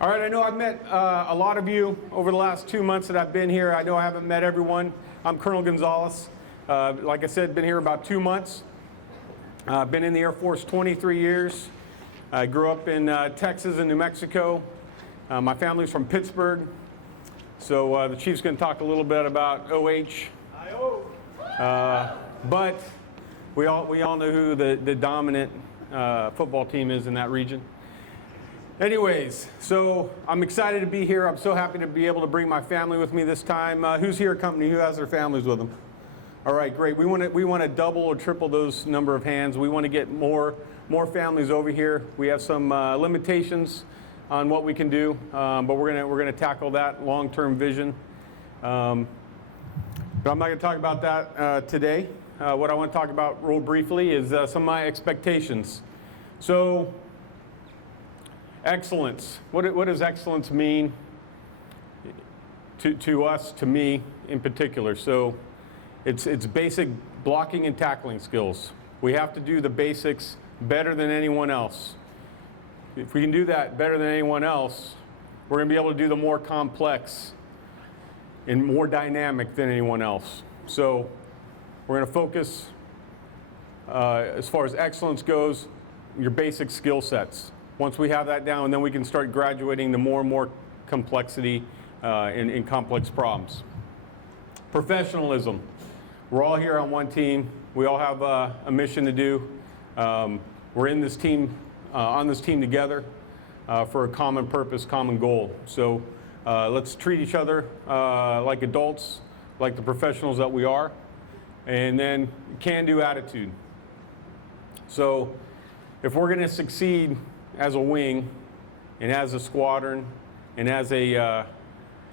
All right, I know I've met a lot of you over the last 2 months that I've been here. I know I haven't met everyone. I'm Colonel Gonzalez. Like I said, been here about 2 months. I've been in the Air Force 23 years. I grew up in Texas and New Mexico. My family's from Pittsburgh. So the Chief's going to talk a little bit about OH. But we all know who the dominant football team is in that region. Anyways, so I'm excited to be here. I'm so happy to be able to bring my family with me this time. Who's here company? Who has their families with them? All right, great. We want to double or triple those number of hands. We want to get more families over here. We have some limitations on what we can do, but we're gonna tackle that long-term vision. But I'm not going to talk about that today. What I want to talk about real briefly is some of my expectations. So, excellence. What does excellence mean to us, to me in particular? So it's basic blocking and tackling skills. We have to do the basics better than anyone else. If we can do that better than anyone else, we're going to be able to do the more complex and more dynamic than anyone else. So we're going to focus, as far as excellence goes, your basic skill sets. Once we have that down, then we can start graduating to more and more complexity in complex problems. Professionalism. We're all here on one team. We all have a mission to do. We're in this team, on this team together for a common purpose, common goal. So let's treat each other like adults, like the professionals that we are. And then can-do attitude. So if we're going to succeed as a wing and as a squadron and as a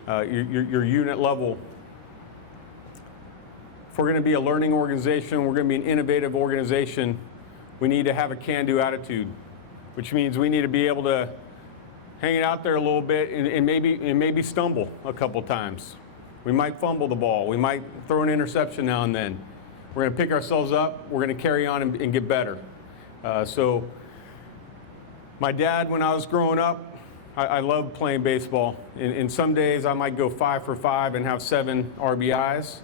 your unit level, if we're going to be a learning organization, we're going to be an innovative organization, we need to have a can-do attitude, which means we need to be able to hang it out there a little bit and maybe stumble a couple times. We might fumble the ball. We might throw an interception now and then. We're going to pick ourselves up. We're going to carry on and get better. So my dad, when I was growing up, I loved playing baseball. And some days I might go 5 for 5 and have 7 RBIs.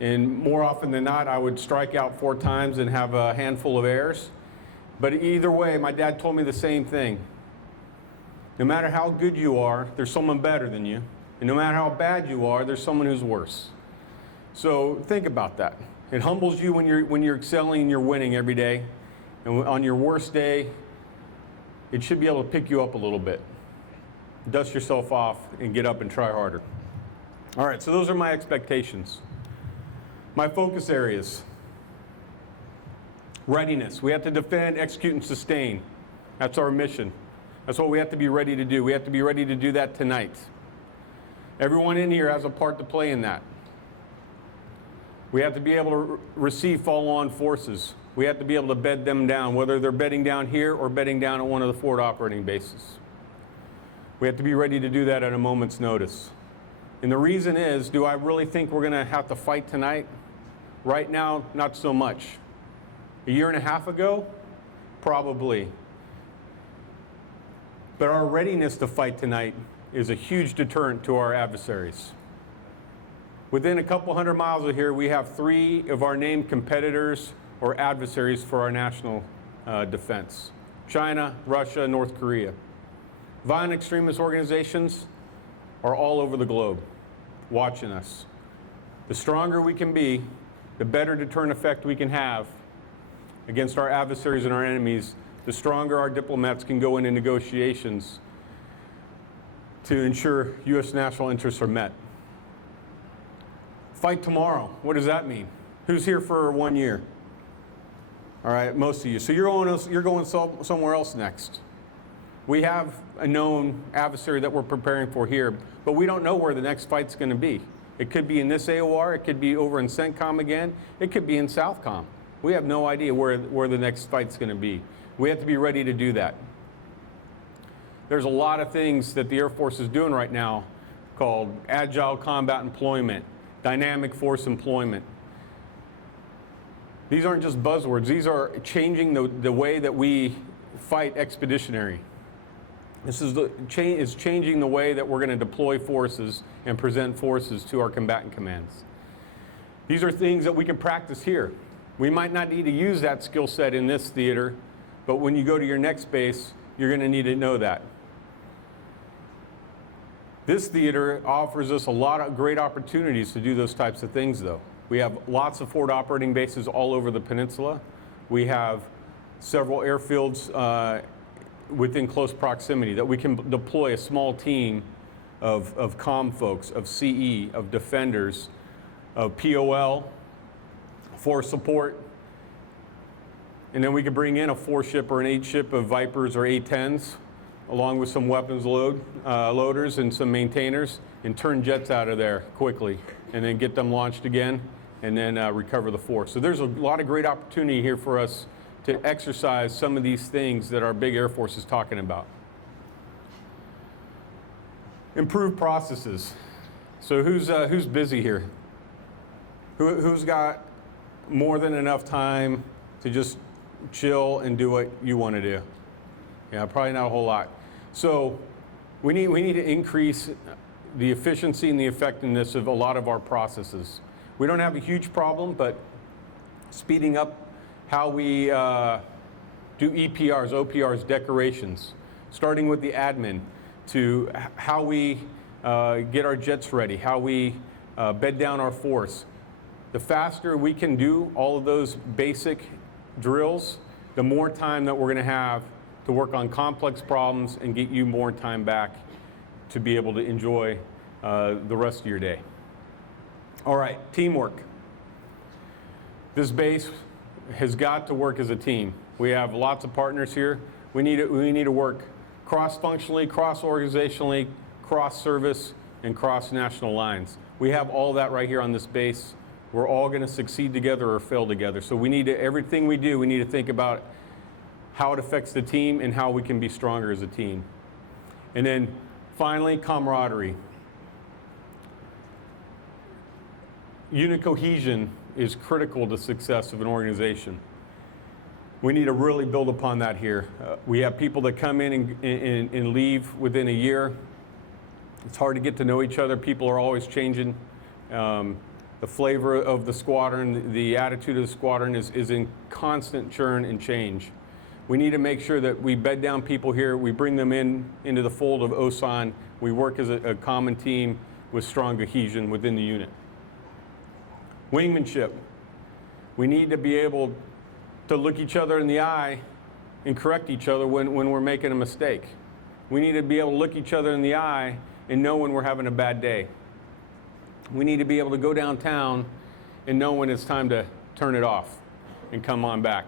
And more often than not, I would strike out 4 times and have a handful of errors. But either way, my dad told me the same thing. No matter how good you are, there's someone better than you. And no matter how bad you are, there's someone who's worse. So think about that. It humbles you when you're excelling and you're winning every day. And on your worst day, it should be able to pick you up a little bit. Dust yourself off and get up and try harder. All right, so those are my expectations. My focus areas. Readiness. We have to defend, execute, and sustain. That's our mission. That's what we have to be ready to do. We have to be ready to do that tonight. Everyone in here has a part to play in that. We have to be able to receive follow-on forces. We have to be able to bed them down, whether they're bedding down here or bedding down at one of the forward operating bases. We have to be ready to do that at a moment's notice. And the reason is, do I really think we're going to have to fight tonight? Right now, not so much. A year and a half ago, probably. But our readiness to fight tonight is a huge deterrent to our adversaries. Within a couple hundred miles of here, we have 3 of our named competitors or adversaries for our national defense. China, Russia, North Korea. Violent extremist organizations are all over the globe watching us. The stronger we can be, the better deterrent effect we can have against our adversaries and our enemies, the stronger our diplomats can go into negotiations to ensure U.S. national interests are met. Fight tomorrow. What does that mean? Who's here for 1 year? All right, most of you. So you're going somewhere else next. We have a known adversary that we're preparing for here, but we don't know where the next fight's going to be. It could be in this AOR. It could be over in CENTCOM again. It could be in SOUTHCOM. We have no idea where the next fight's going to be. We have to be ready to do that. There's a lot of things that the Air Force is doing right now called agile combat employment, dynamic force employment. These aren't just buzzwords. These are changing the way that we fight expeditionary. This is changing the way that we're going to deploy forces and present forces to our combatant commands. These are things that we can practice here. We might not need to use that skill set in this theater, but when you go to your next base, you're going to need to know that. This theater offers us a lot of great opportunities to do those types of things, though. We have lots of forward operating bases all over the peninsula. We have several airfields within close proximity that we can deploy a small team of comm folks, of CE, of defenders, of POL, for support. And then we could bring in a 4-ship or an 8-ship of Vipers or A-10s, along with some weapons loaders and some maintainers, and turn jets out of there quickly, and then get them launched again, and then recover the force. So there's a lot of great opportunity here for us to exercise some of these things that our big Air Force is talking about. Improved processes. So who's busy here? Who's got more than enough time to just chill and do what you want to do? Yeah, probably not a whole lot. So we need to increase the efficiency and the effectiveness of a lot of our processes. We don't have a huge problem, but speeding up how we do EPRs, OPRs, decorations, starting with the admin, to how we get our jets ready, how we bed down our force. The faster we can do all of those basic drills, the more time that we're going to have to work on complex problems and get you more time back to be able to enjoy the rest of your day. All right, teamwork. This base has got to work as a team. We have lots of partners here. We need to work cross-functionally, cross-organizationally, cross-service, and cross-national lines. We have all that right here on this base. We're all going to succeed together or fail together. So we need to, everything we do, we need to think about how it affects the team and how we can be stronger as a team. And then finally, camaraderie. Unit cohesion is critical to success of an organization. We need to really build upon that here. We have people that come in and leave within a year. It's hard to get to know each other. People are always changing. The flavor of the squadron, the attitude of the squadron is in constant churn and change. We need to make sure that we bed down people here. We bring them into the fold of Osan. We work as a common team with strong cohesion within the unit. Wingmanship. We need to be able to look each other in the eye and correct each other when we're making a mistake. We need to be able to look each other in the eye and know when we're having a bad day. We need to be able to go downtown and know when it's time to turn it off and come on back.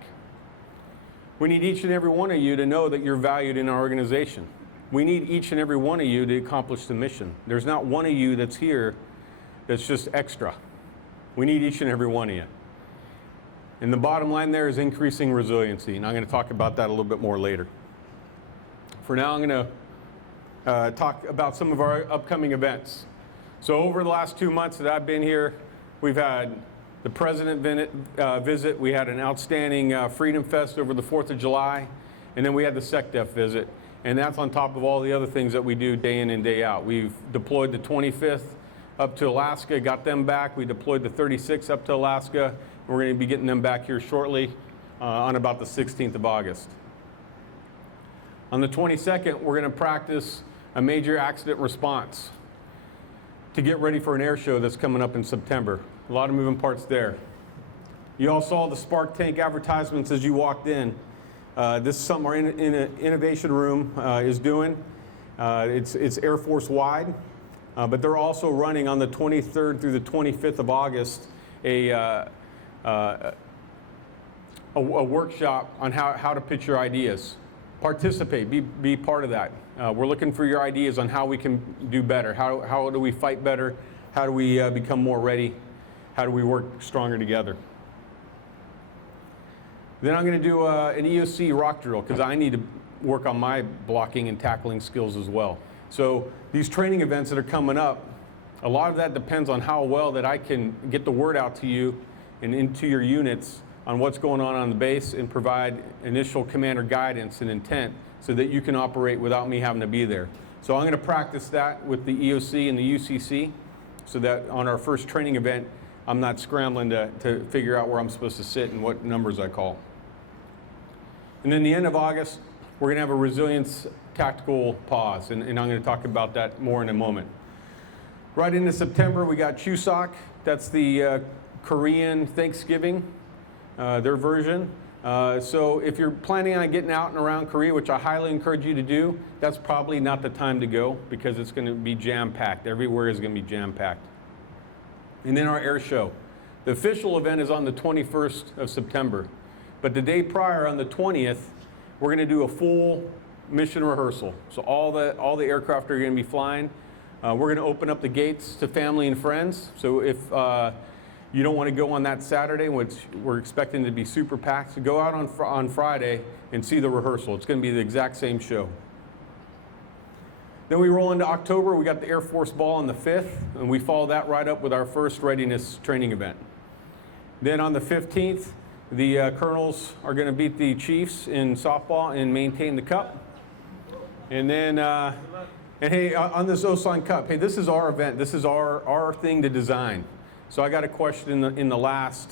We need each and every one of you to know that you're valued in our organization. We need each and every one of you to accomplish the mission. There's not one of you that's here that's just extra. We need each and every one of you. And the bottom line there is increasing resiliency, and I'm going to talk about that a little bit more later. For now, I'm going to talk about some of our upcoming events. So over the last 2 months that I've been here, we've had the President visit, we had an outstanding Freedom Fest over the 4th of July, and then we had the SecDef visit. And that's on top of all the other things that we do day in and day out. We've deployed the 25th up to Alaska, got them back. We deployed the 36th up to Alaska. We're going to be getting them back here shortly on about the 16th of August. On the 22nd, we're going to practice a major accident response to get ready for an air show that's coming up in September. A lot of moving parts there. You all saw the Spark Tank advertisements as you walked in. This is something our innovation room is doing. It's Air Force wide, but they're also running on the 23rd through the 25th of August a workshop on how to pitch your ideas. Participate, be part of that. We're looking for your ideas on how we can do better. How do we fight better? How do we become more ready? How do we work stronger together? Then I'm going to do an EOC rock drill because I need to work on my blocking and tackling skills as well. So these training events that are coming up, a lot of that depends on how well that I can get the word out to you and into your units on what's going on the base and provide initial commander guidance and intent so that you can operate without me having to be there. So I'm going to practice that with the EOC and the UCC so that on our first training event, I'm not scrambling to figure out where I'm supposed to sit and what numbers I call. And then the end of August, we're going to have a resilience tactical pause, and I'm going to talk about that more in a moment. Right into September, we got Chuseok. That's the Korean Thanksgiving, their version. So if you're planning on getting out and around Korea, which I highly encourage you to do, that's probably not the time to go because it's going to be jam-packed. Everywhere is going to be jam-packed. And then our air show. The official event is on the 21st of September. But the day prior, on the 20th, we're going to do a full mission rehearsal. So all the aircraft are going to be flying. We're going to open up the gates to family and friends. So if you don't want to go on that Saturday, which we're expecting to be super packed, so go out on Friday and see the rehearsal. It's going to be the exact same show. Then we roll into October. We got the Air Force Ball on the 5th, and we follow that right up with our first readiness training event. Then on the 15th, the colonels are going to beat the Chiefs in softball and maintain the cup. And then, and hey, on this Osan Cup, hey, this is our event. This is our thing to design. So I got a question in the last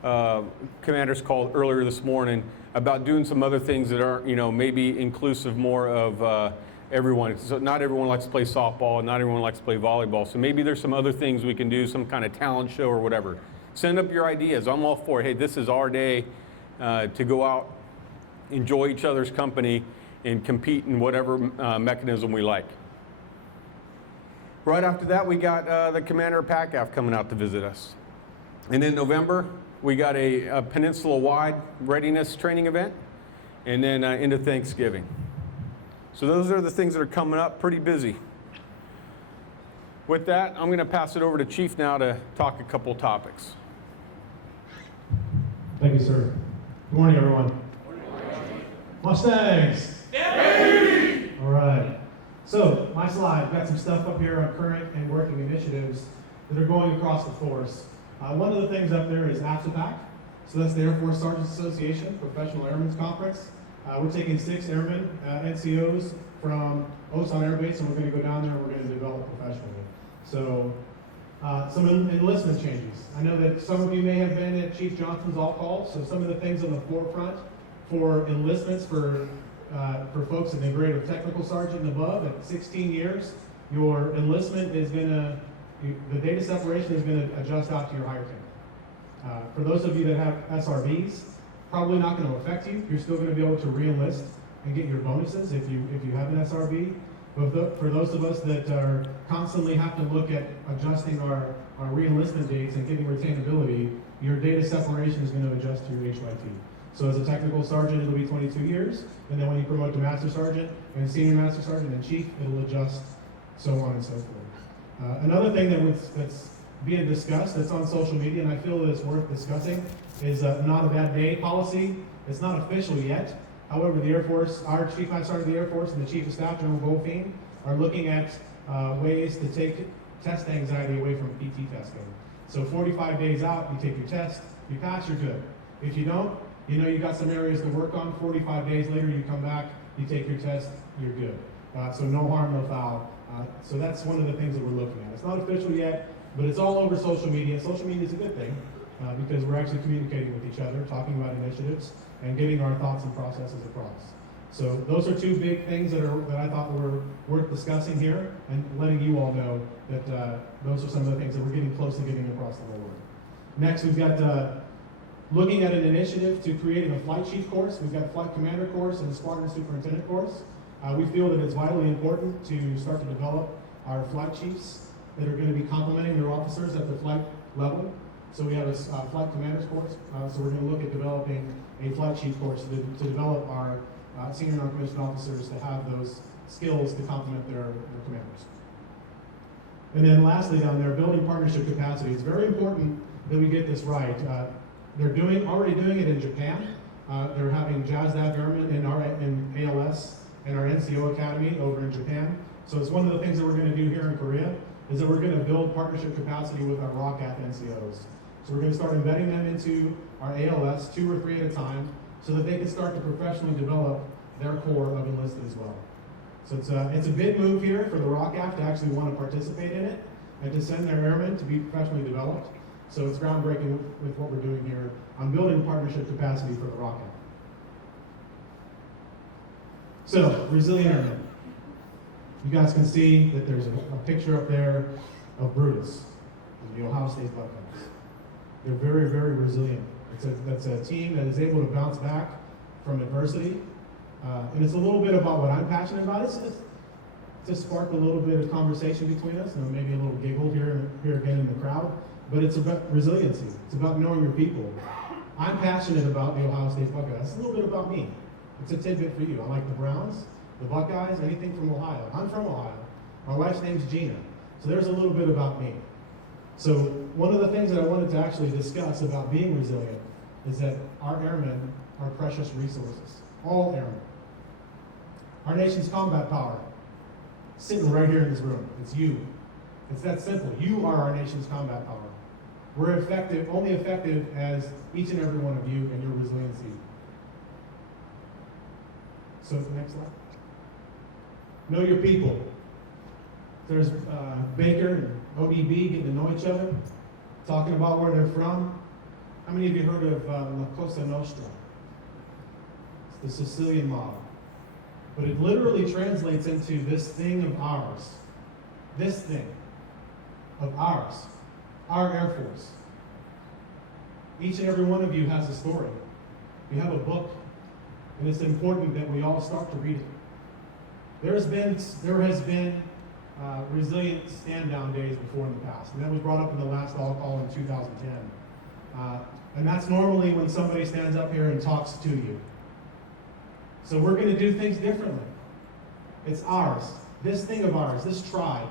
commander's call earlier this morning about doing some other things that aren't, maybe inclusive more of everyone. So not everyone likes to play softball, and not everyone likes to play volleyball. So maybe there's some other things we can do, some kind of talent show or whatever. Send up your ideas. I'm all for it. Hey, this is our day to go out, enjoy each other's company, and compete in whatever mechanism we like. Right after that, we got the commander of PACAF coming out to visit us. And in November, we got a peninsula-wide readiness training event, and then into Thanksgiving. So those are the things that are coming up, pretty busy. With that, I'm going to pass it over to Chief now to talk a couple topics. Thank you, sir. Good morning, everyone. Good morning. Mustangs! Yay! All right. So, my slide, got some stuff up here on current and working initiatives that are going across the force. One of the things up there is AFSAPAC. So that's the Air Force Sergeants Association Professional Airmen's Conference. We're taking 6 airmen, NCOs from Osan Air Base, and we're going to go down there and we're going to develop professionally. So, some enlistment changes. I know that some of you may have been at Chief Johnson's All Call, so some of the things on the forefront for enlistments for folks in the grade of technical sergeant and above at 16 years, your enlistment is going to, the data separation is going to adjust out to your hierarchy. For those of you that have SRBs, probably not going to affect you. You're still going to be able to re-enlist and get your bonuses if you have an SRB. But for those of us that are constantly have to look at adjusting our re-enlistment dates and getting retainability, your data separation is going to adjust to your HYT. So as a technical sergeant, it'll be 22 years, and then when you promote to master sergeant and senior master sergeant and chief, it'll adjust, so on and so forth. Another thing that's being discussed, that's on social media, and I feel that it's worth discussing, is not a bad day policy. It's not official yet. However, the Air Force, our Chief Master Sergeant of the Air Force and the Chief of Staff, General Goldfein, are looking at ways to take test anxiety away from PT testing. So 45 days out, you take your test, you pass, you're good. If you don't, you got some areas to work on. 45 days later, you come back, you take your test, you're good. So no harm, no foul. So that's one of the things that we're looking at. It's not official yet, but it's all over social media. Social media is a good thing because we're actually communicating with each other, talking about initiatives, and getting our thoughts and processes across. So those are 2 big things that I thought were worth discussing here and letting you all know that those are some of the things that we're getting close to getting across the board. Next, we've got looking at an initiative to creating a flight chief course. We've got a flight commander course and a squadron superintendent course. We feel that it's vitally important to start to develop our flight chiefs that are going to be complementing their officers at the flight level. So we have a flight commander's course. So we're going to look at developing a flight chief course to develop our senior non-commissioned officers to have those skills to complement their commanders. And then lastly down there, building partnership capacity. It's very important that we get this right. They're already doing it in Japan. They're having JASDAF Airmen in ALS and our NCO Academy over in Japan. So it's one of the things that we're going to do here in Korea is that we're going to build partnership capacity with our ROCAF NCOs. So we're going to start embedding them into our ALS 2 or 3 at a time so that they can start to professionally develop their core of enlisted as well. So it's a big move here for the ROCAF to actually want to participate in it and to send their airmen to be professionally developed. So it's groundbreaking with what we're doing here on building partnership capacity for the ROCAF. So, resilient airmen. You guys can see that there's a picture up there of Brutus, the Ohio State Buckeyes. They're very, very resilient. That's a team that is able to bounce back from adversity. And it's a little bit about what I'm passionate about. It's just to spark a little bit of conversation between us, and maybe a little giggle here again in the crowd. But it's about resiliency. It's about knowing your people. I'm passionate about the Ohio State Buckeyes. It's a little bit about me. It's a tidbit for you. I like the Browns, the Buckeyes, anything from Ohio. I'm from Ohio. My wife's name's Gina. So there's a little bit about me. So one of the things that I wanted to actually discuss about being resilient is that our airmen are precious resources. All airmen. Our nation's combat power, sitting right here in this room. It's you. It's that simple. You are our nation's combat power. We're effective, only effective as each and every one of you and your resiliency. So the next slide. Know your people. There's Baker and ODB getting to know each other, talking about where they're from. How many of you heard of La Cosa Nostra? It's the Sicilian mob. But it literally translates into this thing of ours. This thing of ours. Our Air Force. Each and every one of you has a story. You have a book, and it's important that we all start to read it. There has been resilient stand-down days before in the past, and that was brought up in the last All Call in 2010. And that's normally when somebody stands up here and talks to you. So we're going to do things differently. It's ours. This thing of ours, this tribe,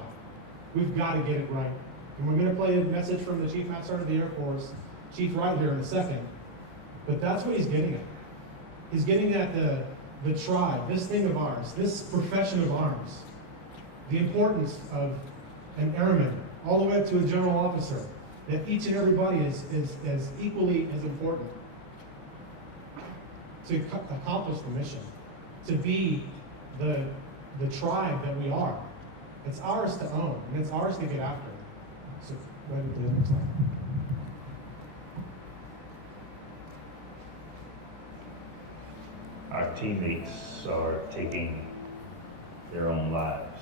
we've got to get it right. And we're going to play a message from the Chief Master Sergeant of the Air Force, Chief Wright here in a second. But that's what he's getting at. He's getting at the tribe, this thing of ours, this profession of arms. The importance of an airman, all the way up to a general officer, that each and everybody is as equally as important to accomplish the mission, to be the tribe that we are. It's ours to own, and it's ours to get after. So go ahead and do the next slide. Our teammates are taking their own lives.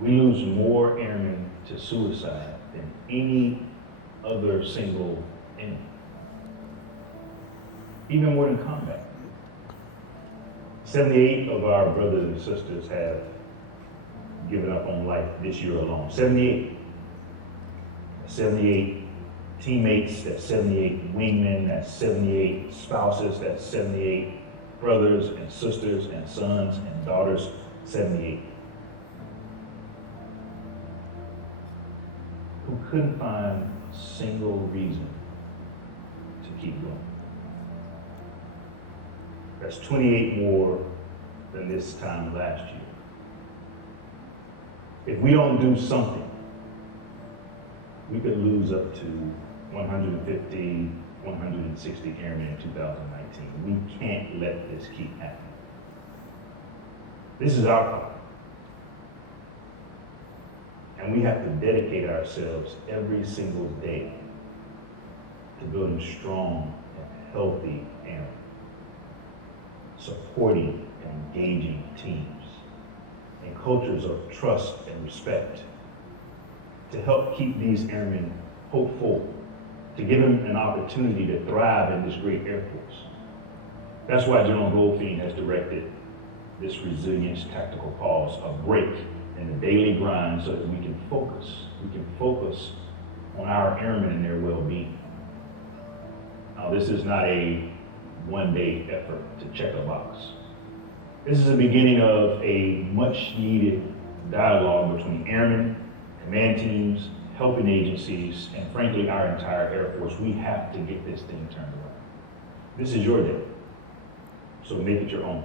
We lose more airmen to suicide than any other single enemy, even more than combat. 78 of our brothers and sisters have given up on life this year alone. 78. 78 teammates, that's 78 wingmen, that's 78 spouses, that's 78 brothers and sisters and sons and daughters, 78. Who couldn't find a single reason to keep going. That's 28 more than this time last year. If we don't do something, we could lose up to 150, 160 airmen in 2019. We can't let this keep happening. This is our problem. And we have to dedicate ourselves every single day to building strong and healthy airmen, supporting and engaging teams, and cultures of trust and respect to help keep these airmen hopeful, to give them an opportunity to thrive in this great Air Force. That's why General Goldfein has directed this resilience tactical pause, a break in the daily grind so that we can focus. We can focus on our airmen and their well-being. Now, this is not a one-day effort to check a box. This is the beginning of a much-needed dialogue between airmen, command teams, helping agencies, and frankly, our entire Air Force. We have to get this thing turned around. This is your day, so make it your own.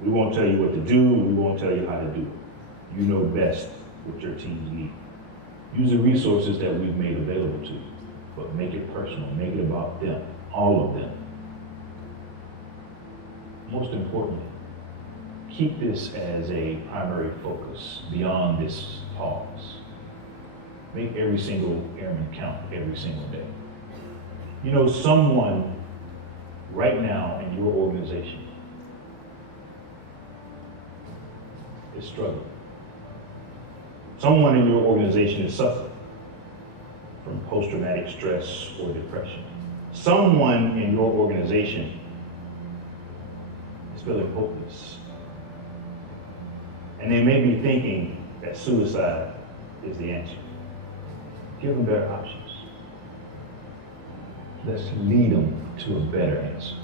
We won't tell you what to do, we won't tell you how to do it. You know best what your teams need. Use the resources that we've made available to you, but make it personal, make it about them, all of them. Most importantly, keep this as a primary focus beyond this pause. Make every single airman count every single day. You know, someone right now in your organization is struggling. Someone in your organization is suffering from post-traumatic stress or depression. Someone in your organization is feeling hopeless. And they may be thinking that suicide is the answer. Give them better options. Let's lead them to a better answer.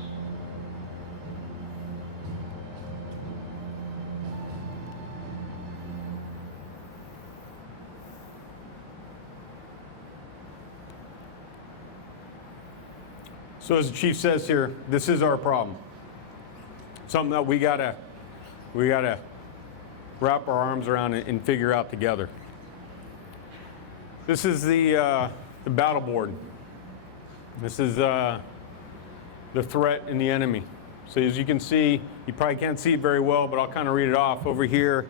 So as the chief says here, this is our problem. Something that we gotta wrap our arms around and figure out together. This is the battle board. This is the threat and the enemy. So as you can see, you probably can't see it very well, but I'll kind of read it off. Over here,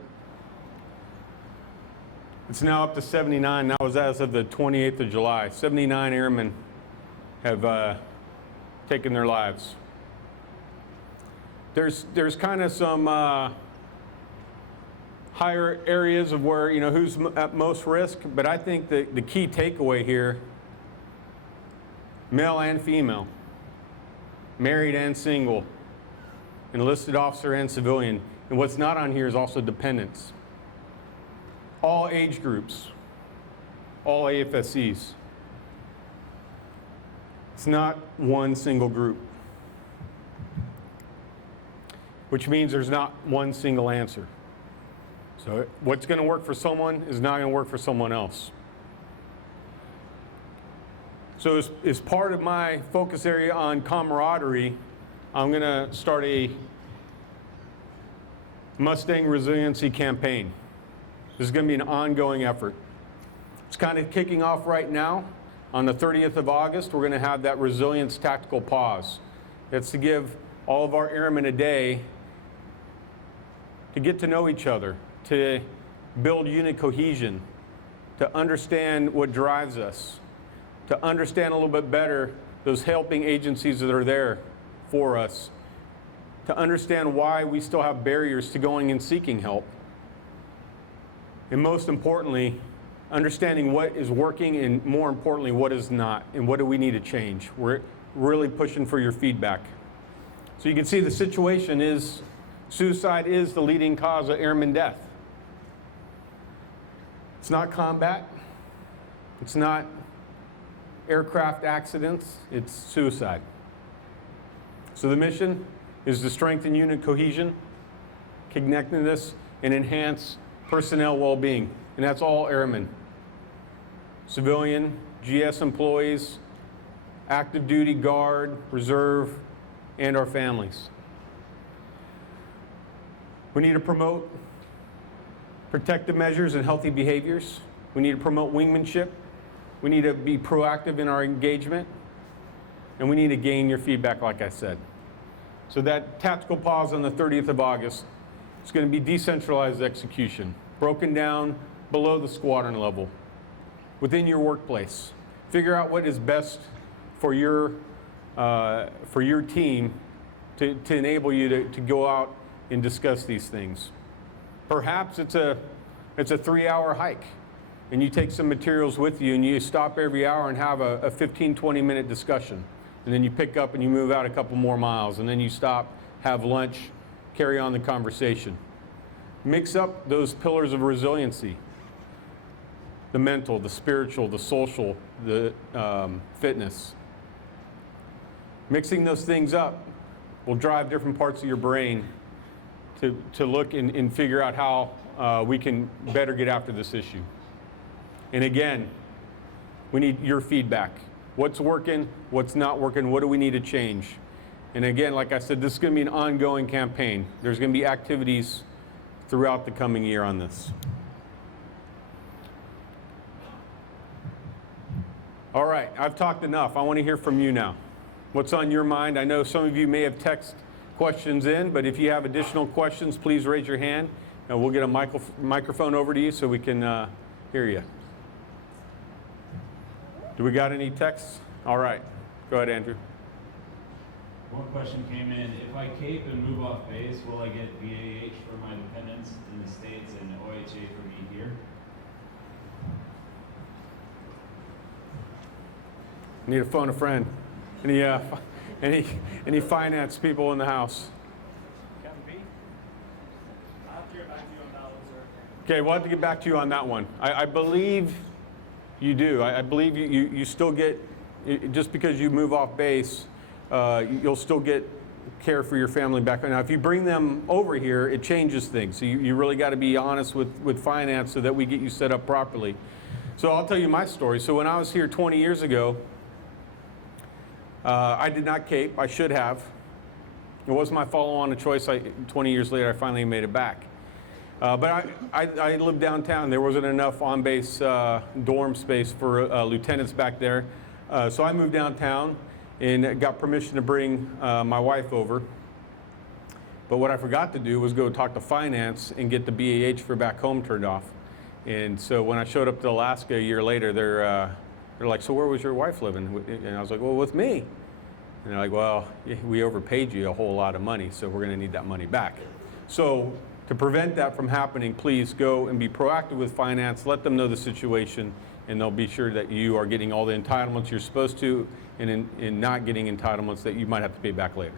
it's now up to 79. That was as of the 28th of July. 79 airmen have taken their lives. There's kind of some higher areas of where, you know, who's at most risk, but I think the key takeaway here, male and female, married and single, enlisted officer and civilian, and what's not on here is also dependents. All age groups, all AFSCs. It's not one single group, which means there's not one single answer. So what's going to work for someone is not going to work for someone else. So as part of my focus area on camaraderie, I'm going to start a Mustang resiliency campaign. This is going to be an ongoing effort. It's kind of kicking off right now. On the 30th of August, we're going to have that resilience tactical pause. That's to give all of our airmen a day to get to know each other, to build unit cohesion, to understand what drives us, to understand a little bit better those helping agencies that are there for us, to understand why we still have barriers to going and seeking help. And most importantly, understanding what is working and more importantly, what is not, and what do we need to change. We're really pushing for your feedback. So you can see the situation is suicide is the leading cause of airman death. It's not combat. It's not aircraft accidents. It's suicide. So the mission is to strengthen unit cohesion, connectedness, and enhance personnel well-being. And that's all airmen. Civilian, GS employees, active duty, guard, reserve, and our families. We need to promote protective measures and healthy behaviors. We need to promote wingmanship. We need to be proactive in our engagement. And we need to gain your feedback, like I said. So that tactical pause on the 30th of August is going to be decentralized execution, broken down below the squadron level, within your workplace. Figure out what is best for your team to enable you to go out and discuss these things. Perhaps it's a 3-hour hike, and you take some materials with you and you stop every hour and have a 15, 20-minute discussion. And then you pick up and you move out a couple more miles, and then you stop, have lunch, carry on the conversation. Mix up those pillars of resiliency. The mental, the spiritual, the social, the fitness. Mixing those things up will drive different parts of your brain to look and figure out how we can better get after this issue. And again, we need your feedback. What's working, what's not working, what do we need to change? And again, like I said, this is going to be an ongoing campaign. There's going to be activities throughout the coming year on this. All right, I've talked enough. I want to hear from you now. What's on your mind? I know some of you may have text questions in, but if you have additional questions, please raise your hand, and we'll get a microphone over to you so we can hear you. Do we got any texts? All right, go ahead, Andrew. One question came in. If I cape and move off base, will I get BAH for my dependents in the States and OHA for me here? Need to phone a friend. Any finance people in the house? Kevin B. I'll have to get back to you on that one, sir. Okay, we'll have to get back to you on that one. I believe you do. I believe you still get, just because you move off base, you'll still get care for your family back. Now, if you bring them over here, it changes things. So you really got to be honest with finance so that we get you set up properly. So I'll tell you my story. So when I was here 20 years ago, I did not cape. I should have. It was my follow-on choice. 20 years later, I finally made it back. But I lived downtown. There wasn't enough on-base dorm space for lieutenants back there. So I moved downtown and got permission to bring my wife over. But what I forgot to do was go talk to finance and get the BAH for back home turned off. And so when I showed up to Alaska a year later, they're like, so where was your wife living? And I was like, well, with me. And they're like, well, we overpaid you a whole lot of money, so we're going to need that money back. So to prevent that from happening, please go and be proactive with finance. Let them know the situation, and they'll be sure that you are getting all the entitlements you're supposed to, and in not getting entitlements that you might have to pay back later.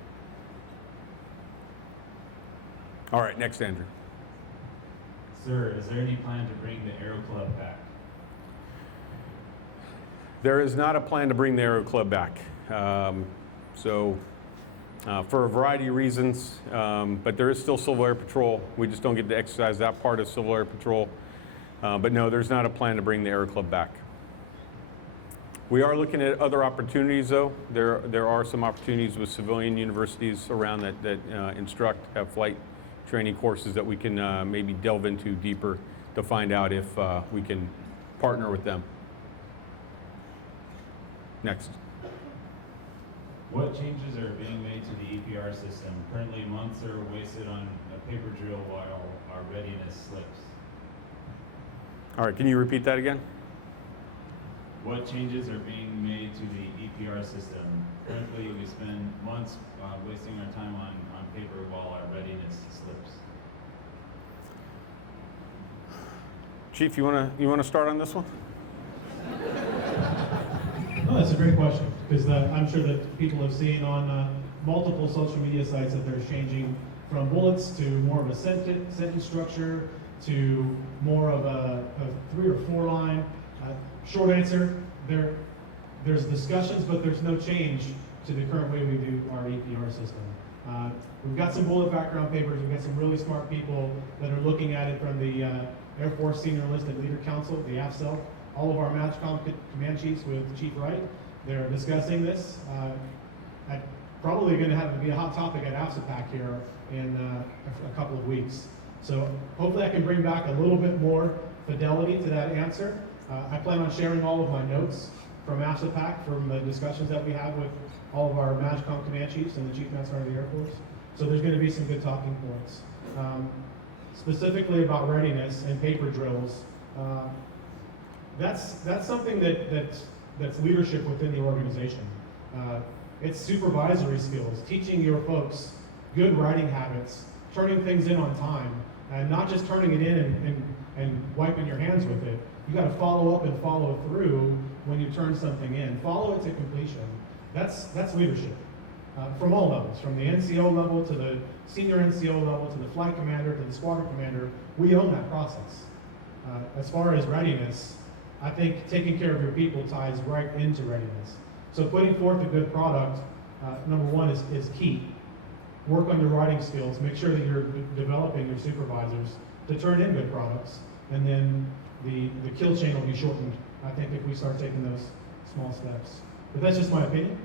All right, next, Andrew. Sir, is there any plan to bring the Aero Club back? There is not a plan to bring the Aero Club back. For a variety of reasons, but there is still Civil Air Patrol. We just don't get to exercise that part of Civil Air Patrol. But no, there's not a plan to bring the Aero Club back. We are looking at other opportunities, though. There are some opportunities with civilian universities around that have flight training courses that we can maybe delve into deeper to find out if we can partner with them. Next. What changes are being made to the EPR system? Currently, months are wasted on a paper drill while our readiness slips. All right, can you repeat that again? What changes are being made to the EPR system? Currently, we spend months wasting our time on paper while our readiness slips. Chief, you wanna start on this one? No, that's a great question, because I'm sure that people have seen on multiple social media sites that they're changing from bullets to more of a sentence structure to more of a 3 or 4 line. Short answer, there's discussions, but there's no change to the current way we do our EPR system. We've got some bullet background papers. We've got some really smart people that are looking at it from the Air Force Senior Enlisted Leader Council, the AFCEL. All of our MATCOM command chiefs with Chief Wright, they're discussing this. Probably going to be a hot topic at AFCEPAC here in a couple of weeks. So hopefully I can bring back a little bit more fidelity to that answer. I plan on sharing all of my notes from AFCEPAC, from the discussions that we had with all of our MATCOM command chiefs and the Chief Master of the Air Force. So there's going to be some good talking points. Specifically about readiness and paper drills, that's something that's leadership within the organization. It's supervisory skills, teaching your folks good writing habits, turning things in on time, and not just turning it in and wiping your hands with it. You got to follow up and follow through when you turn something in. Follow it to completion. That's leadership from all levels, from the NCO level to the senior NCO level to the flight commander to the squadron commander. We own that process. As far as readiness, I think taking care of your people ties right into readiness. So putting forth a good product, number one, is key. Work on your writing skills. Make sure that you're developing your supervisors to turn in good products. And then the kill chain will be shortened, I think, if we start taking those small steps. But that's just my opinion.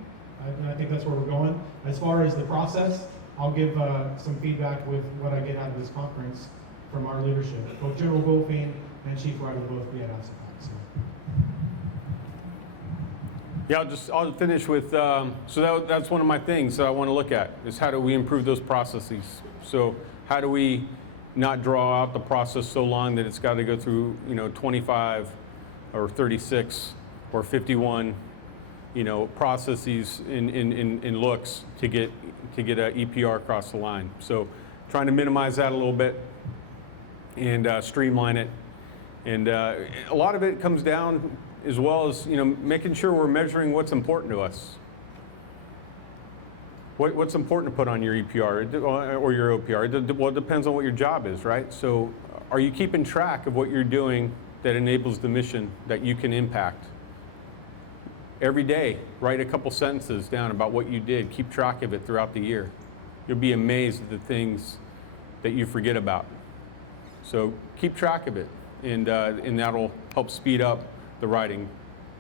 I think that's where we're going. As far as the process, I'll give some feedback with what I get out of this conference from our leadership. Both General Goldfein and Chief Wright will both be at AFCEPAC. So. Yeah, I'll finish with, that's one of my things that I want to look at, is how do we improve those processes? So how do we not draw out the process so long that it's got to go through, 25 or 36 or 51, processes in looks to get a EPR across the line. So trying to minimize that a little bit and streamline it. And a lot of it comes down as well as, making sure we're measuring what's important to us. What's important to put on your EPR or your OPR? Well, it depends on what your job is, right? So are you keeping track of what you're doing that enables the mission that you can impact? Every day, write a couple sentences down about what you did. Keep track of it throughout the year. You'll be amazed at the things that you forget about. So keep track of it, and that'll help speed up the writing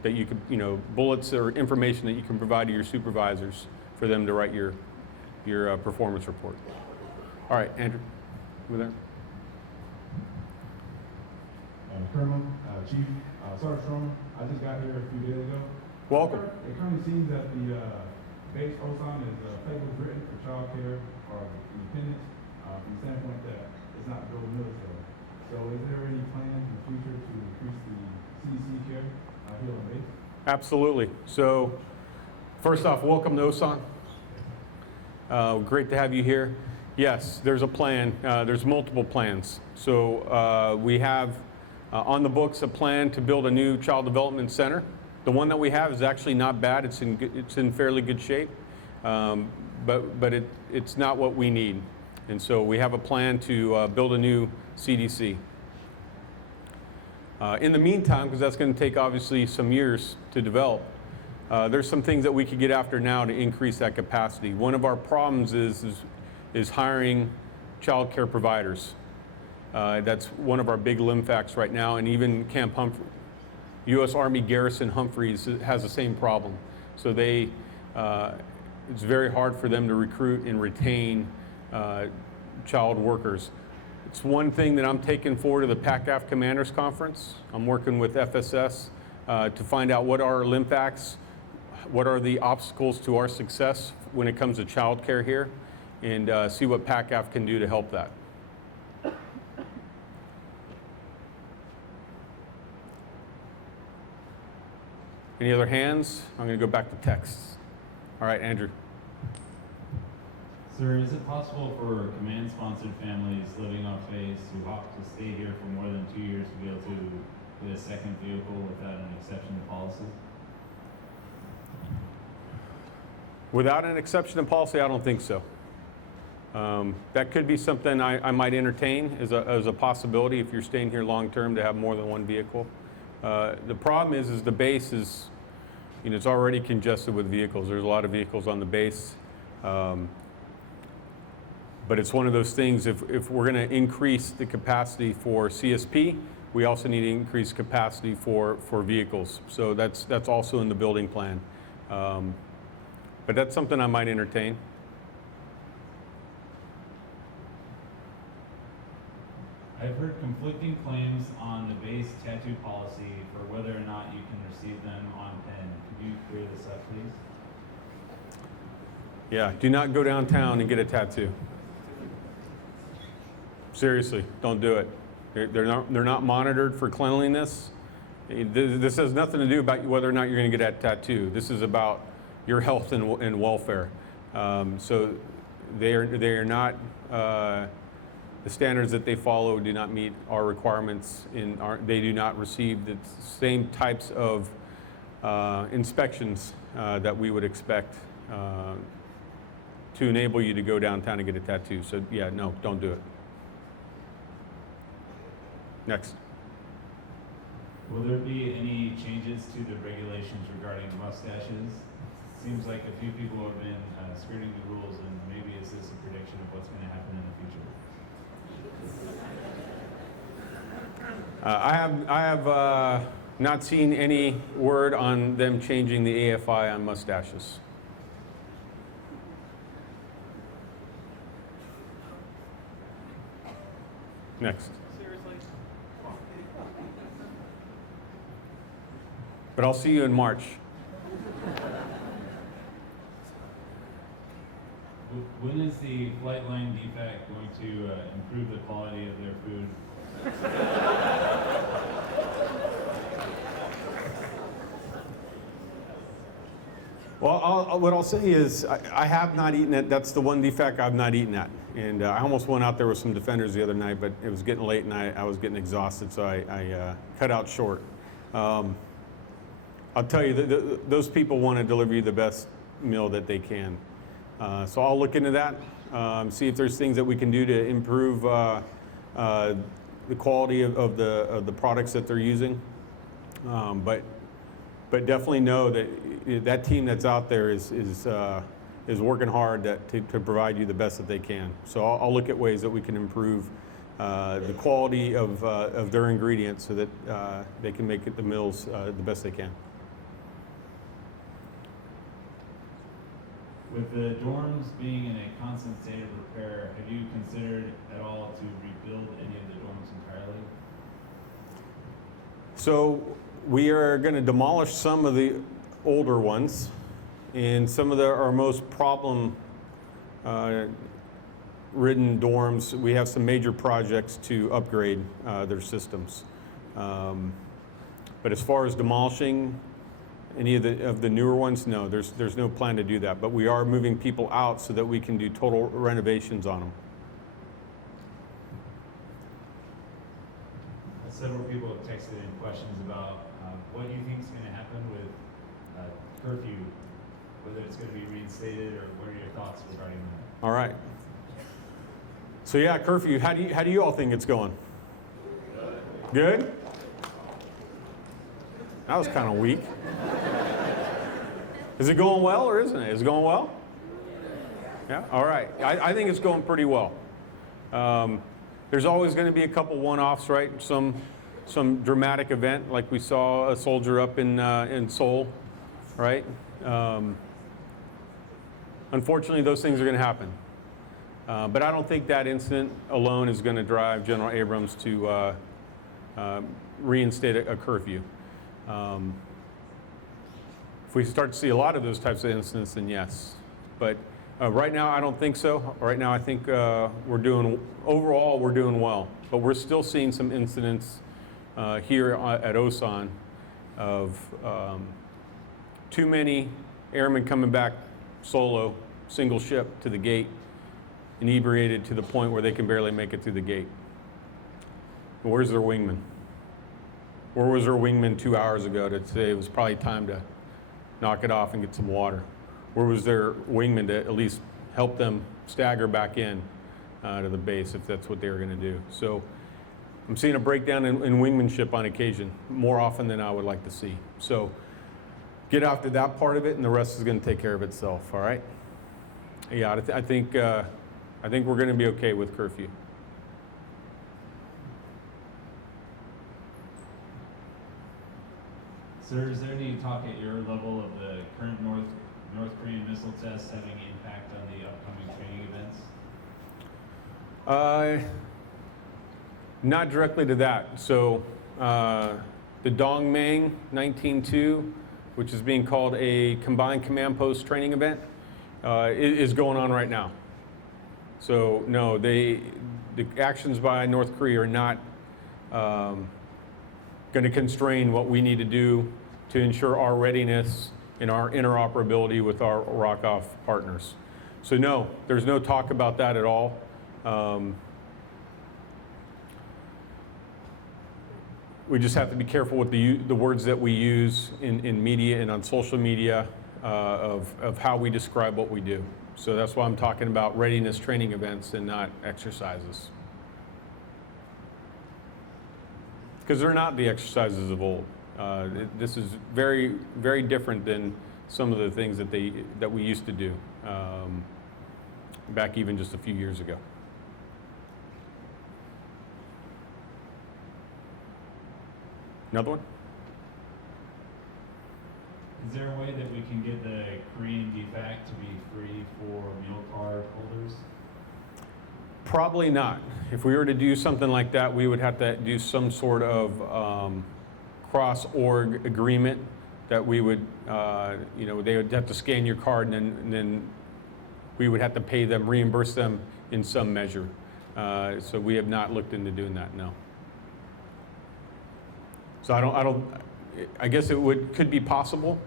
that you could, bullets or information that you can provide to your supervisors for them to write your performance report. All right, Andrew, over there. Colonel, Chief, Sergeant Sherman, I just got here a few days ago. Welcome. It currently seems that the base Osan is papers written for child care or independence from the standpoint that it's not built military. So is there any plans in the future to increase the CDC care here on base? Absolutely. So first off, welcome to Osan. Great to have you here. Yes, there's a plan. There's multiple plans. So we have on the books a plan to build a new child development center. The one that we have is actually not bad. It's in fairly good shape, but it's not what we need. And so we have a plan to build a new CDC. In the meantime, because that's going to take obviously some years to develop, there's some things that we could get after now to increase that capacity. One of our problems is hiring child care providers. That's one of our big LIMFACs right now, and even Camp Humphrey, U.S. Army Garrison Humphreys has the same problem. So it's very hard for them to recruit and retain child workers. It's one thing that I'm taking forward to the PACAF Commanders Conference. I'm working with FSS to find out what are LIMFACs, what are the obstacles to our success when it comes to child care here, and see what PACAF can do to help that. Any other hands? I'm going to go back to texts. All right, Andrew. Sir, is it possible for command-sponsored families living off base who opt to stay here for more than 2 years to be able to get a second vehicle without an exception to policy? Without an exception to policy, I don't think so. That could be something I might entertain as a possibility if you're staying here long-term to have more than one vehicle. The problem is the base is, it's already congested with vehicles. There's a lot of vehicles on the base. But it's one of those things, if we're going to increase the capacity for CSP, we also need to increase capacity for vehicles. So that's also in the building plan. But that's something I might entertain. I've heard conflicting claims on the base tattoo policy for whether or not you can receive them on pen. Could you clear this up, please? Yeah, do not go downtown and get a tattoo. Seriously, don't do it. They're not monitored for cleanliness. This has nothing to do about whether or not you're going to get a tattoo. This is about your health and welfare. So they are not. The standards that they follow do not meet our requirements. They do not receive the same types of inspections that we would expect to enable you to go downtown and get a tattoo. So yeah, no, don't do it. Next. Will there be any changes to the regulations regarding mustaches? Seems like a few people have been skirting the rules, and maybe is this a prediction of what's going to happen in the future? I have not seen any word on them changing the AFI on mustaches. Next. Seriously? But I'll see you in March. When is the flight line defect going to improve the quality of their food? Well, what I'll say is I have not eaten it. That's the one defect I've not eaten at. And I almost went out there with some defenders the other night, but it was getting late and I was getting exhausted, so I cut out short. I'll tell you, those people want to deliver you the best meal that they can. So I'll look into that, see if there's things that we can do to improve the quality of the products that they're using. But definitely know that that team that's out there is working hard to provide you the best that they can. So I'll look at ways that we can improve the quality of their ingredients so that they can make the meals the best they can. With the dorms being in a constant state of repair, have you considered at all to rebuild any of the dorms entirely? So we are going to demolish some of the older ones, and some of our most problem ridden dorms, we have some major projects to upgrade their systems. But as far as demolishing any of the newer ones, no, there's no plan to do that. But we are moving people out so that we can do total renovations on them. Several people have texted in questions about what you think is going to happen with curfew, whether it's going to be reinstated, or what are your thoughts regarding that? All right. So yeah, curfew. How do you all think it's going? Good? That was kind of weak. Is it going well or isn't it? Is it going well? Yeah? All right. I think it's going pretty well. There's always going to be a couple one-offs, right? Some dramatic event, like we saw a soldier up in Seoul, right? Unfortunately, those things are going to happen. But I don't think that incident alone is going to drive General Abrams to reinstate a curfew. If we start to see a lot of those types of incidents, then yes. But right now, I don't think so. Right now, I think overall, we're doing well. But we're still seeing some incidents here at Osan of too many airmen coming back solo, single ship to the gate, inebriated to the point where they can barely make it through the gate. Where's their wingman? Where was their wingman 2 hours ago to say it was probably time to knock it off and get some water? Where was their wingman to at least help them stagger back in to the base if that's what they were going to do? So I'm seeing a breakdown in wingmanship on occasion, more often than I would like to see. So get after that part of it, and the rest is going to take care of itself. All right? Yeah, I think we're going to be okay with curfew. Sir, is there any talk at your level of the current North Korean missile tests having impact on the upcoming training events? Not directly to that. So the Dongmang 19-2, which is being called a combined command post training event, is going on right now. So no, the actions by North Korea are not going to constrain what we need to do to ensure our readiness and our interoperability with our ROCOF partners. So no, there's no talk about that at all. We just have to be careful with the words that we use in media and on social media of how we describe what we do. So that's why I'm talking about readiness training events and not exercises. Because they're not the exercises of old. This is very, very different than some of the things that we used to do back even just a few years ago. Another one? Is there a way that we can get the Korean DFAC to be free for meal card holders? Probably not. If we were to do something like that, we would have to do some sort of cross-org agreement that we would, they would have to scan your card and then we would have to pay them, reimburse them in some measure. So we have not looked into doing that, no. So I guess it could be possible.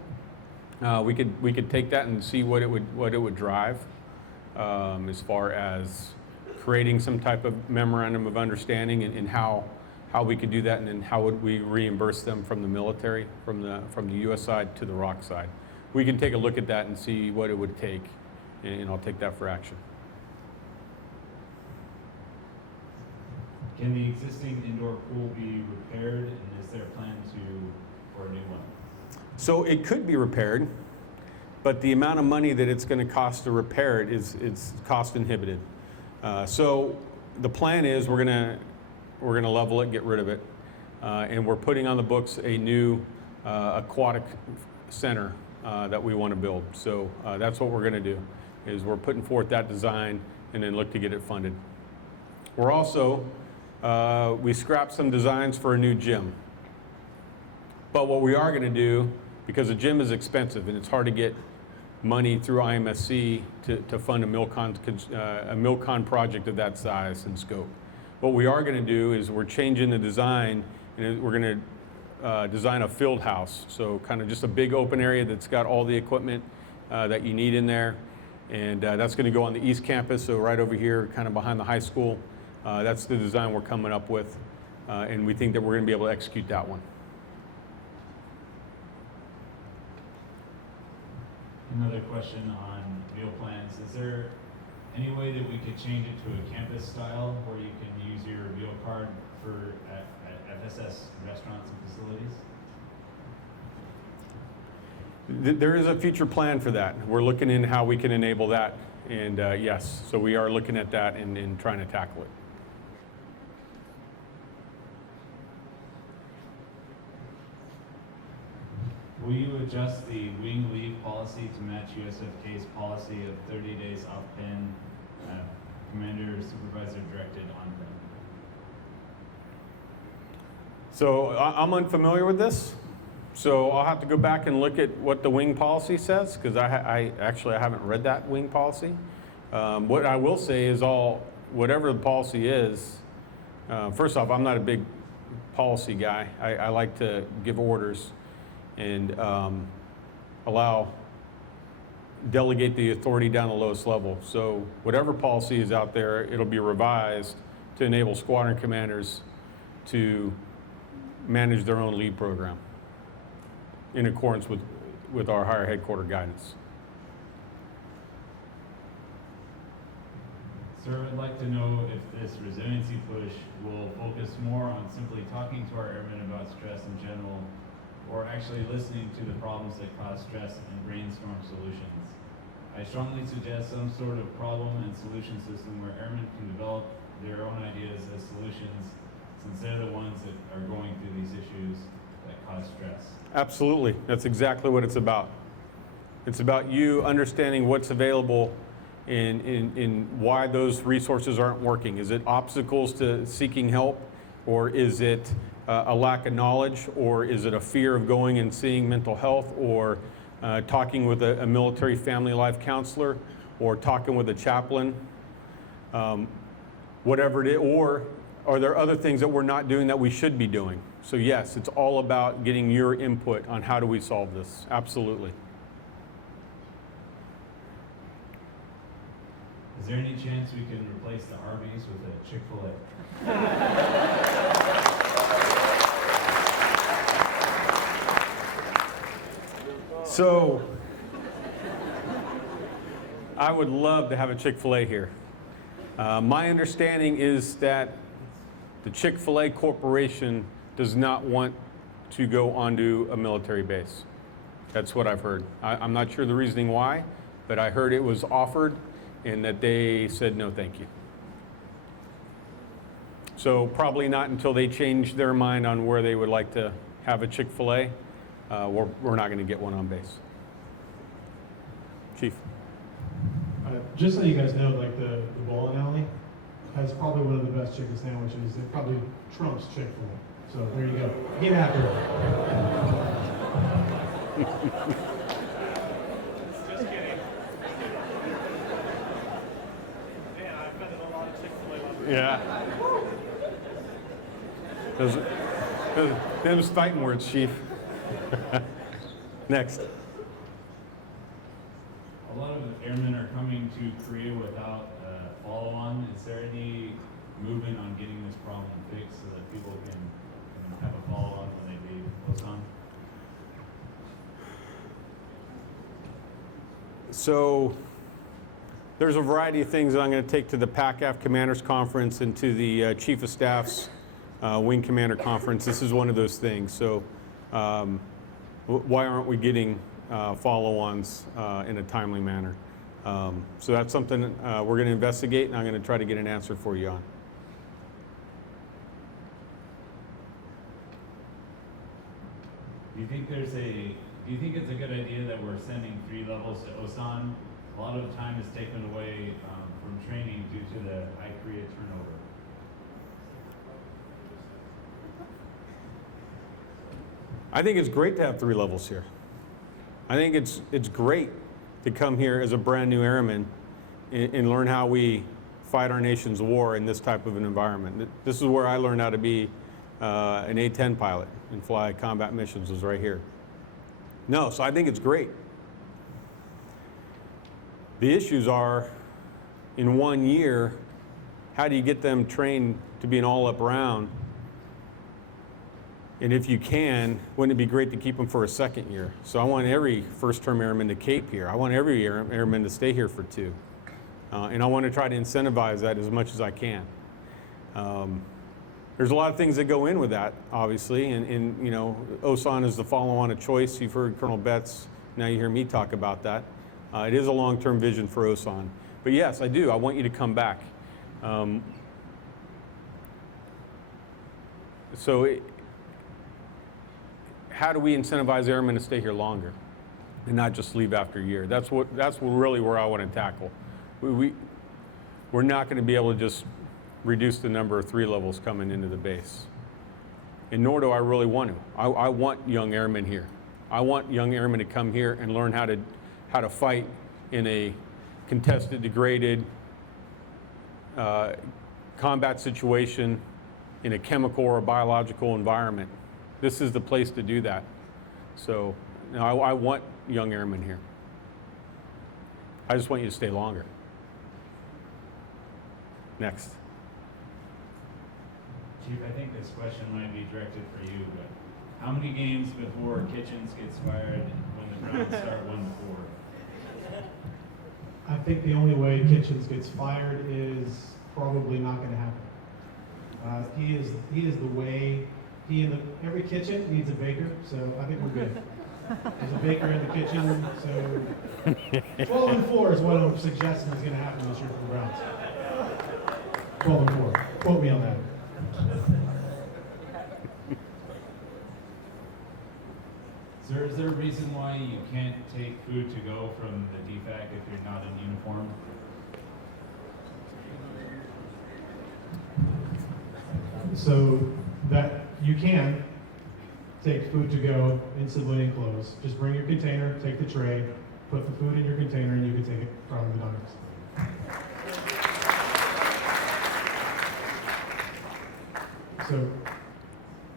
We could take that and see what it would drive as far as creating some type of memorandum of understanding and how we could do that, and then how would we reimburse them from the military, from the U.S. side to the ROC side. We can take a look at that and see what it would take, and I'll take that for action. Can the existing indoor pool be repaired, and is there a plan for a new one? So it could be repaired, but the amount of money that it's going to cost to repair it is cost inhibited. So the plan is we're going to level it, get rid of it, and we're putting on the books a new aquatic center that we want to build. So that's what we're going to do, is we're putting forth that design and then look to get it funded. We're also, we scrapped some designs for a new gym. But what we are going to do, because a gym is expensive and it's hard to get money through IMSC to fund a MILCON project of that size and scope. What we are going to do is we're changing the design, and we're going to design a field house. So kind of just a big open area that's got all the equipment that you need in there. And that's going to go on the east campus, so right over here, kind of behind the high school. That's the design we're coming up with. And we think that we're going to be able to execute that one. Another question on meal plans. Is there any way that we could change it to a campus style where you can use your meal card for at FSS restaurants and facilities? There is a future plan for that. We're looking in how we can enable that. And yes, so we are looking at that and trying to tackle it. Will you adjust the wing leave policy to match USFK's policy of 30 days off pin, commander or supervisor directed on pin? So I'm unfamiliar with this. So I'll have to go back and look at what the wing policy says, because I haven't read that wing policy. What I will say is whatever the policy is, first off, I'm not a big policy guy. I like to give orders and delegate the authority down the lowest level. So whatever policy is out there, it'll be revised to enable squadron commanders to manage their own lead program in accordance with our higher headquarter guidance. Sir, I'd like to know if this resiliency push will focus more on simply talking to our airmen about stress in general, or actually listening to the problems that cause stress and brainstorm solutions. I strongly suggest some sort of problem and solution system where airmen can develop their own ideas as solutions, since they're the ones that are going through these issues that cause stress. Absolutely, that's exactly what it's about. It's about you understanding what's available in why those resources aren't working. Is it obstacles to seeking help, or is it a lack of knowledge, or is it a fear of going and seeing mental health, or talking with a military family life counselor, or talking with a chaplain, whatever it is, or are there other things that we're not doing that we should be doing? So yes, it's all about getting your input on how do we solve this. Absolutely. Is there any chance we can replace the Arby's with a Chick-fil-A? So, I would love to have a Chick-fil-A here. My understanding is that the Chick-fil-A Corporation does not want to go onto a military base. That's what I've heard. I'm not sure the reasoning why, but I heard it was offered and that they said no thank you. So probably not until they change their mind on where they would like to have a Chick-fil-A, we're not going to get one on base. Chief. Just so you guys know, like the bowling alley has probably one of the best chicken sandwiches. It probably trumps Chick-fil-A. So there you go. Get after it. Just kidding. Them's fighting words, Chief. Next. A lot of airmen are coming to Korea without follow-on. Is there any movement on getting this problem fixed so that people can have a follow-on when they leave Osan? So there's a variety of things that I'm going to take to the PACAF Commanders Conference and to the Chief of Staff's Wing Commander Conference. This is one of those things. So why aren't we getting follow-ons in a timely manner? So that's something we're going to investigate, and I'm going to try to get an answer for you on. Do you think it's a good idea that we're sending 3 levels to Osan? A lot of time is taken away from training due to the high Korea turnover. I think it's great to have 3 levels here. I think it's great to come here as a brand new airman and learn how we fight our nation's war in this type of an environment. This is where I learned how to be an A-10 pilot and fly combat missions, was right here. No, so I think it's great. The issues are, in 1 year, how do you get them trained to be an all-up round? And if you can, wouldn't it be great to keep them for a second year? So I want every first-term airman to cape here. I want every airman to stay here for 2. And I want to try to incentivize that as much as I can. There's a lot of things that go in with that, obviously, and you know, Osan is the follow-on of choice. You've heard Colonel Betts, now you hear me talk about that. It is a long-term vision for Osan. But yes, I do. I want you to come back. How do we incentivize airmen to stay here longer and not just leave after a year? That's really where I want to tackle. We're not going to be able to just reduce the number of 3 levels coming into the base. And nor do I really want to. I want young airmen here. I want young airmen to come here and learn how to fight in a contested, degraded combat situation in a chemical or a biological environment. This is the place to do that. So I want young airmen here. I just want you to stay longer. Next. Chief, I think this question might be directed for you, but how many games before Kitchens gets fired when the Browns start 1-4? I think the only way Kitchens gets fired is probably not going to happen. He is the way. Every kitchen needs a baker, so I think we're good. There's a baker in the kitchen, so 12-4 is what I'm suggesting is going to happen this year for the Browns. 12-4. Quote me on that. Sir, is there a reason why you can't take food to go from the DFAC if you're not in uniform? So that you can take food to go in civilian clothes. Just bring your container, take the tray, put the food in your container, and you can take it from the diners. So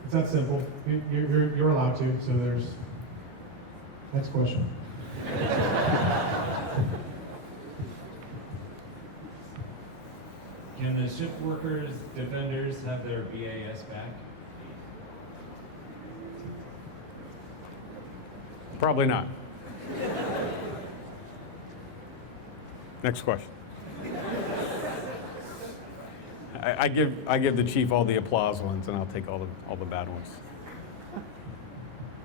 it's that simple. You're allowed to. So there's next question. Can the ship workers, defenders have their BAS back? Probably not. Next question. I give the chief all the applause ones, and I'll take all the bad ones.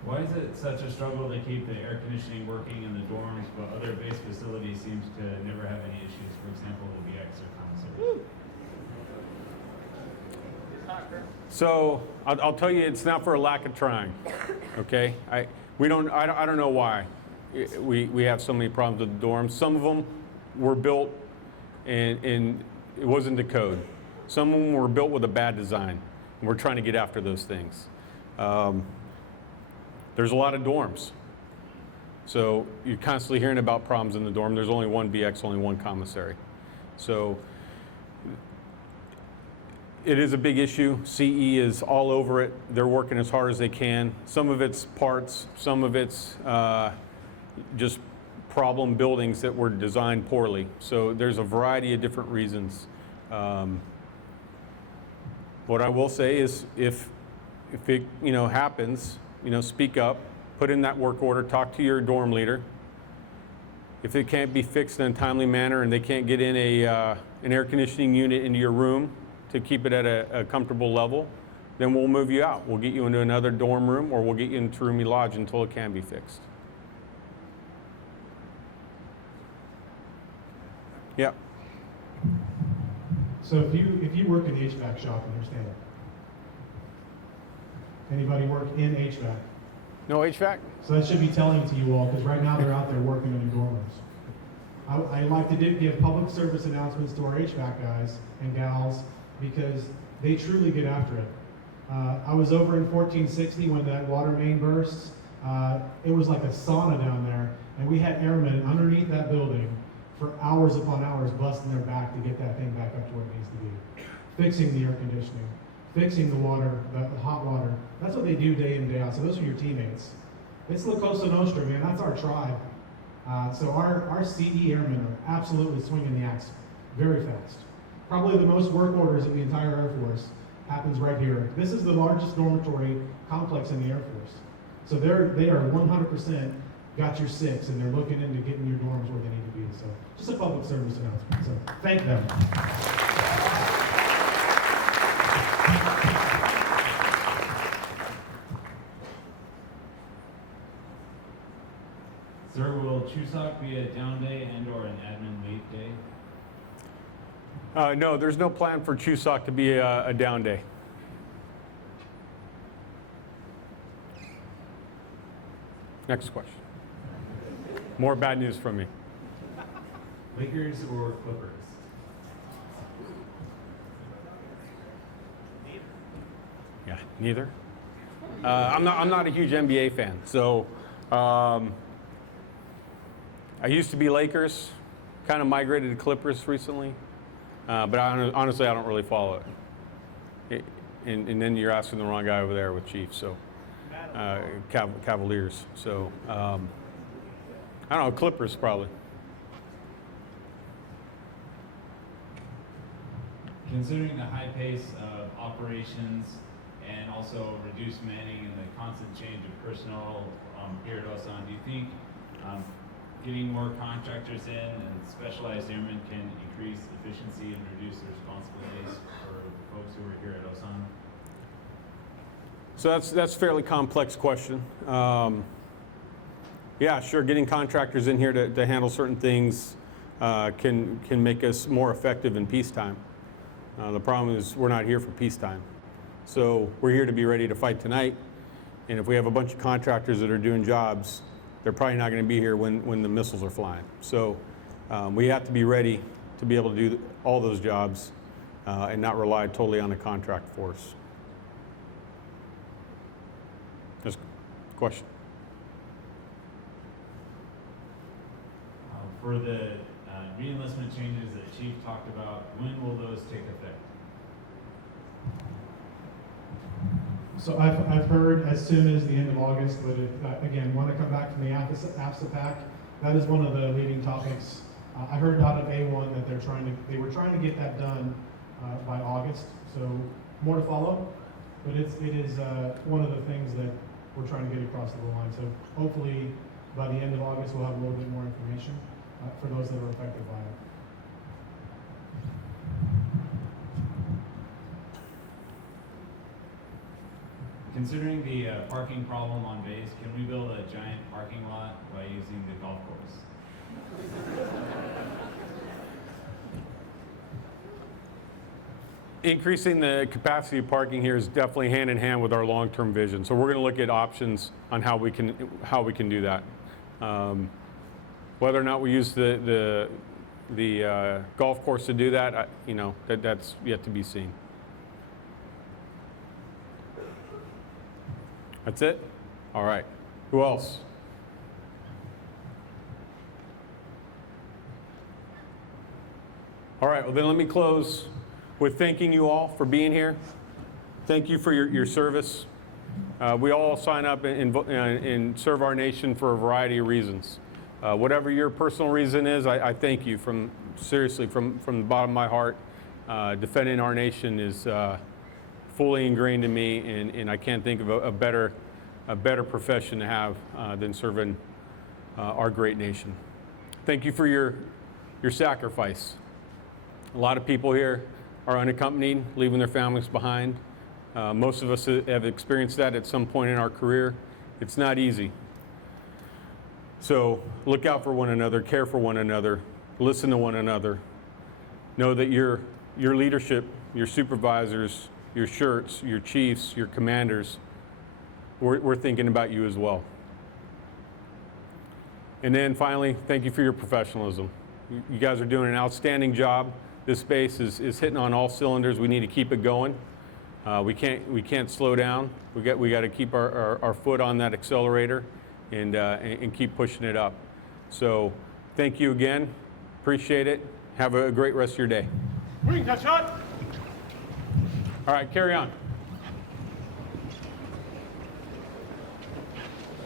Why is it such a struggle to keep the air conditioning working in the dorms, but other base facilities seems to never have any issues? For example, the BX or commissary. So I'll tell you, it's not for a lack of trying. Okay, I don't know why we have so many problems with the dorms. Some of them were built and it wasn't the code. Some of them were built with a bad design, and we're trying to get after those things. There's a lot of dorms. So you're constantly hearing about problems in the dorm. There's only one BX, only one commissary. So it is a big issue. CE is all over it. They're working as hard as they can. Some of it's parts, some of it's just problem buildings that were designed poorly. So there's a variety of different reasons. What I will say is if it happens, speak up, put in that work order, talk to your dorm leader. If it can't be fixed in a timely manner and they can't get in an air conditioning unit into your room to keep it at a comfortable level, then we'll move you out. We'll get you into another dorm room, or we'll get you into Roomy Lodge until it can be fixed. Yeah. So if you work in the HVAC shop, understand. Anybody work in HVAC? No HVAC? So that should be telling to you all, because right now they're out there working in the dorm rooms. I like to give public service announcements to our HVAC guys and gals, because they truly get after it. I was over in 1460 when that water main burst. It was like a sauna down there, and we had airmen underneath that building for hours upon hours busting their back to get that thing back up to where it needs to be. Fixing the air conditioning, fixing the water, the hot water. That's what they do day in, day out. So those are your teammates. It's La Cosa Nostra, man. That's our tribe. So our CE airmen are absolutely swinging the axe very fast. Probably the most work orders in the entire Air Force happens right here. This is the largest dormitory complex in the Air Force. So they are 100% got your six, and they're looking into getting your dorms where they need to be. So just a public service announcement. So thank them. Sir, will Chuseok be a down day and/or an admin leave day? No, there's no plan for Chuseok to be a down day. Next question. More bad news from me. Lakers or Clippers? Yeah, neither. I'm not a huge NBA fan, so I used to be Lakers, kind of migrated to Clippers recently, but honestly, I don't really follow it. And then you're asking the wrong guy over there with Chiefs, so Cavaliers. So I don't know, Clippers probably. Considering the high pace of operations and also reduced manning and the constant change of personnel here at Osan, do you think getting more contractors in and specialized airmen can increase efficiency and reduce the responsibilities for folks who are here at Osan? So that's a fairly complex question. Yeah, sure, getting contractors in here to handle certain things can make us more effective in peacetime. The problem is we're not here for peacetime. So we're here to be ready to fight tonight. And if we have a bunch of contractors that are doing jobs, they're probably not going to be here when the missiles are flying. So we have to be ready to be able to do all those jobs and not rely totally on a contract force. Just a question. For the re-enlistment changes that Chief talked about, when will those take effect? So I've heard as soon as the end of August, but if, again, want to come back from the AFSA pack, that is one of the leading topics. I heard out of A1 that they were trying to get that done by August, so more to follow, but it is one of the things that we're trying to get across the line. So hopefully by the end of August, we'll have a little bit more information for those that are affected by it. Considering the parking problem on base, can we build a giant parking lot by using the golf course? Increasing the capacity of parking here is definitely hand in hand with our long-term vision. So we're going to look at options on how we can do that. Whether or not we use the golf course to do that, that's yet to be seen. That's it? All right. Who else? All right, well then let me close with thanking you all for being here. Thank you for your service. We all sign up and serve our nation for a variety of reasons. Whatever your personal reason is, I thank you seriously from the bottom of my heart. Defending our nation is fully ingrained in me, and I can't think of a better profession to have than serving our great nation. Thank you for your sacrifice. A lot of people here are unaccompanied, leaving their families behind. Most of us have experienced that at some point in our career. It's not easy. So look out for one another, care for one another, listen to one another. Know that your leadership, your supervisors, your shirts, your chiefs, your commanders, we're thinking about you as well. And then finally, thank you for your professionalism. You guys are doing an outstanding job. This base is hitting on all cylinders. We need to keep it going. We can't slow down. We got to keep our foot on that accelerator and keep pushing it up. So thank you again. Appreciate it. Have a great rest of your day. Green, touch shot. All right, carry on.